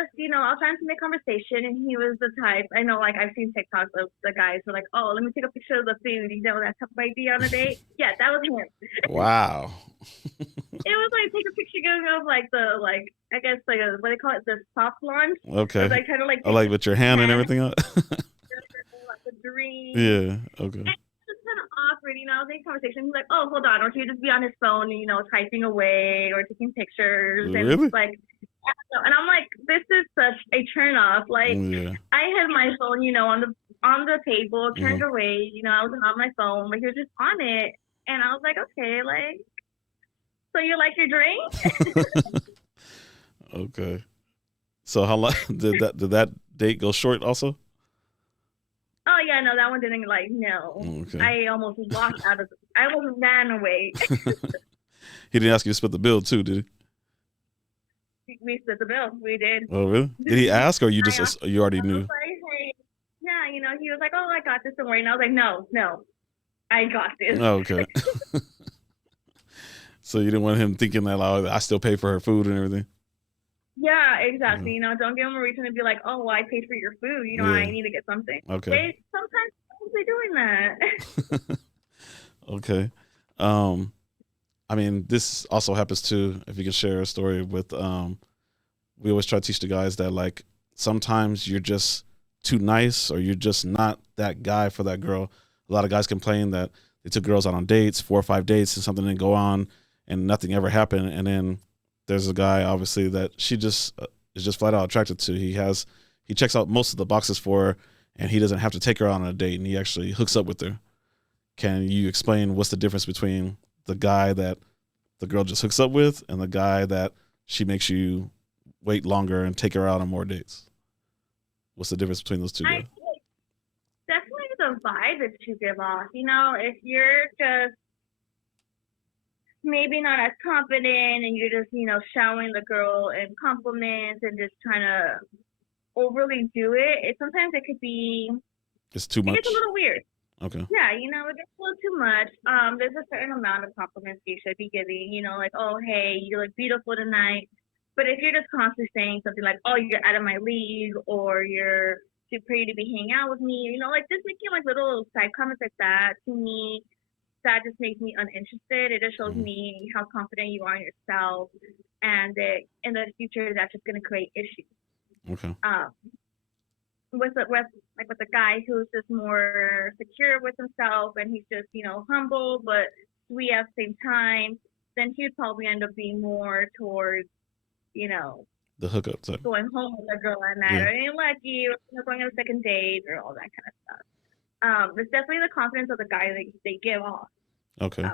just, I was trying to make conversation, and he was the type. I know, like, I've seen TikToks of the guys who are like, "Oh, let me take a picture of the food." That type of idea on a date. Yeah, that was him. Wow. It was like take a picture of like the I guess like what they call it, the soft launch. Okay. Like kind of like I like with your hand and everything on. like a dream. Yeah. Okay. It's kind of awkward, I was in conversation. He's like, "Oh, hold on, don't you just be on his phone, typing away or taking pictures?" And Really? like, and I'm like, this is such a turn off. Like, Yeah. I had my phone, on the table, turned away. I wasn't on my phone, but he was just on it, and I was like, okay, like. So you like your drink? Okay. So how long did that date go short also? Oh yeah, no, that one didn't no. Okay. I almost walked out of. I almost ran away. He didn't ask you to split the bill too, did he? We split the bill. We did. Oh really? Did he ask, or you just you already knew? Like, hey, yeah, he was like, "Oh, I got this, don't worry." And I was like, "No, I got this." Oh, okay. So you didn't want him thinking that I still pay for her food and everything? Yeah, exactly. Don't give them a reason to be like, "Oh, well, I paid for your food. I need to get something." Okay. Sometimes they doing that. Okay. I mean, this also happens too. If you could share a story with, we always try to teach the guys that like sometimes you're just too nice, or you're just not that guy for that girl. A lot of guys complain that they took girls out on dates, 4 or 5 dates, and something didn't go on, and nothing ever happened. And then there's a guy, obviously, that she just is just flat out attracted to. He checks out most of the boxes for her, and he doesn't have to take her out on a date, and he actually hooks up with her. Can you explain what's the difference between the guy that the girl just hooks up with and the guy that she makes you wait longer and take her out on more dates? What's the difference between those two guys? Definitely the vibe that you give off. If you're just maybe not as confident and you're just, showering the girl in compliments and just trying to overly do it, sometimes it could be. It's too much. It's a little weird. Okay. Yeah, it gets a little too much. There's a certain amount of compliments you should be giving. Like, "Oh, hey, you look beautiful tonight." But if you're just constantly saying something like, "Oh, you're out of my league," or "You're too pretty to be hanging out with me," like just making like little side comments like that, to me, that just makes me uninterested. It just shows me how confident you are in yourself, and that in the future that's just going to create issues. Okay. With a guy who's just more secure with himself, and he's just humble but sweet at the same time, then he'd probably end up being more towards the hookup type, going home with a girl at night, or I didn't like you, or going on a second date, or all that kind of stuff. It's definitely the confidence of the guy that they give off. Okay.